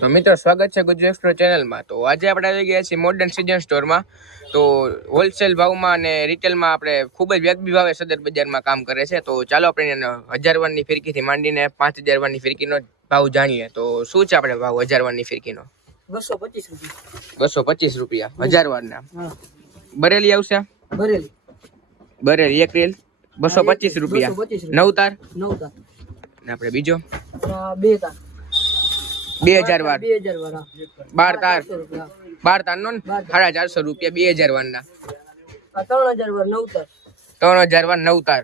તો મિત્રો સ્વાગત છે ગુજુ એક્સપ્લોર ચેનલમાં। તો આજે આપણે આવી ગયા છીએ મોડર્ન સિઝન સ્ટોરમાં। તો હોલસેલ ભાવમાં અને રિટેલમાં આપણે ખૂબ જ વ્યાજબી ભાવે સદર બજારમાં કામ કરે છે। તો ચાલો આપણે 1000 વારની ફિરકીથી માંડીને 5000 વારની ફિરકીનો ભાવ જાણીએ। તો શું છે આપણે ભાવ 1000 વારની ફિરકીનો? 225 રૂપિયા। 225 રૂપિયા 1000 વારના। બરેલી આવશે? બરેલી એક રીલ 225 રૂપિયા। 9 તાર ને આપણે બીજો 2 તાર 2000 વાર 12 તાર 12 તાર નો 450 રૂપિયા 2000 વારના। 3000 વાર 9 તાર 3000 વાર 9 તાર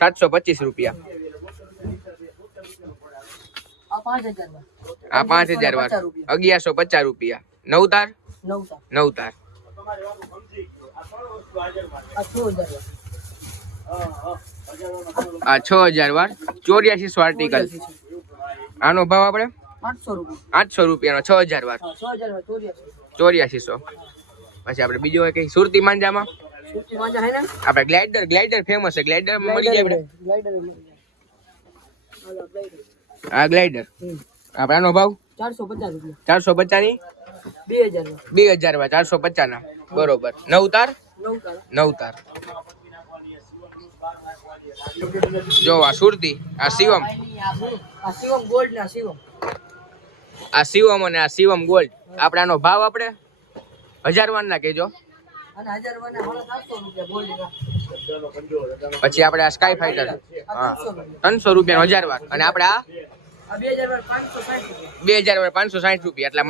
725 રૂપિયા। આ 5000 વાર આ 5000 વાર 1150 રૂપિયા 9 તાર 9 તાર। આ 6000 વાર 8400 આર્ટિકલ। આનો ભાવ આપણે 800 રૂપિયાનો 6000 વાર 8400। પછી આપણે બીજો કઈ સુરતી માંજામાં આપણે ગ્લાઇડર ફેમસ છે। ગ્લાઇડર મળી જાય આપણે આ ગ્લાઇડર આપણે આનો ભાવ 450 રૂપિયા 450 ની 2000 વાર 450 ના બરોબર। 9 તાર 9 તાર। જો આ સુરતી આ શિવમ ગોલ્ડ ના શિવમ આ શિવમ અને આ શિવમ ગોલ્ડ આપણે આનો ભાવ આપણે 1000 વાર ના કહેજો। અને 1000 વાર ના 700 રૂપિયા ગોલ્ડ ના। પછી આપણે આ સ્કાય ફાઈટર હા 300 રૂપિયા 1000 વાર અને આપણે આ 2000 વાર 560 રૂપિયા 2000 વાર 560 રૂપિયા। એટલે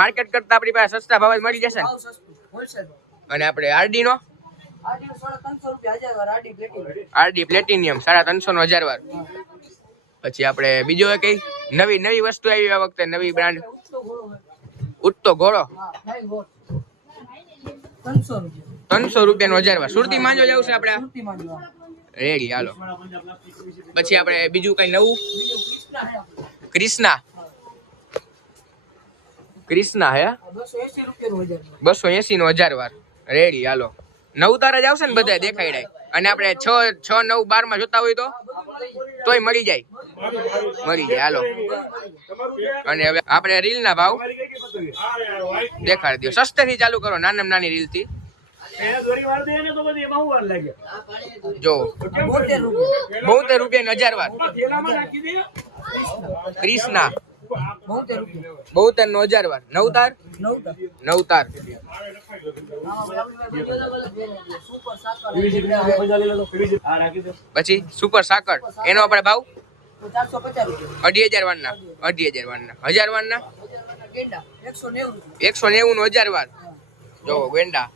માર્કેટ કરતા આપણી પાસે સસ્તા ભાવે મળી જશે ને। હોલસેલ અને આપણે આરડી નો આરડી 350 રૂપિયા 1000 વાર આરડી પ્લેટિનિયમ 350 નો 1000 વાર। પછી આપણે બીજો કઈ નવી વસ્તુ આવી આ વખતે નવી બ્રાન્ડ ઉઠતો ઘોડો 300 રૂપિયા નો 1000 વાર। સુરતી માંજો જ આવશે આપણે રેડી હાલો। પછી આપણે બીજું કઈ નવું ક્રિષ્ના હે 280 નો 1000 વાર રેડી હાલો। 9 તાર જ આવશે ને બધા દેખાડાય। અને આપણે 6 9 12 માં જોતા હોય તોય મળી જાય હાલો। અને હવે આપણે રીલ ના ભાવ દેખાડી દો। સસ્તેથી ચાલુ કરો નાનામાં નાની રીલ થી જો 72 રૂપિયા 1000 વાર ક્રિષ્ના 72 નો 1000 વાર 9 તાર 9 તાર। પછી સુપર સાકર એનો આપણે ભાવ 2500 વારના 1000 વારના 190 નો 1000 વાર જો ગેંડા।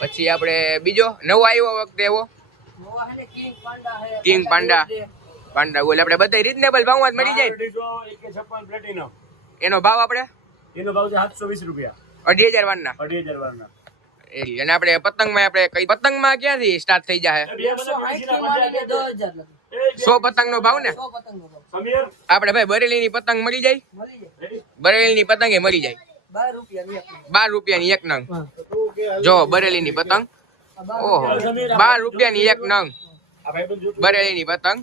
પછી આપણે બીજો નવો આવ્યો વખતે એવો કિંગ પાંડા બોલે આપણે બધા રીઝનેબલ ભાવમાં જ મળી જાય। એનો ભાવ આપણે 720 રૂપિયા 2500 વારના અને આપણે પતંગમાં આપણે કઈ પતંગમાં ક્યાંથી સ્ટાર્ટ થઈ જાય 100 પતંગ નો ભાવ ને આપણે ભાઈ બરેલીની પતંગ મળી જાય બરેલીની પતંગ એ મળી જાય 12 રૂપિયાની એક નંગ જો બરેલીની પતંગ ઓહો 12 રૂપિયાની એક નંગ બરેલીની પતંગ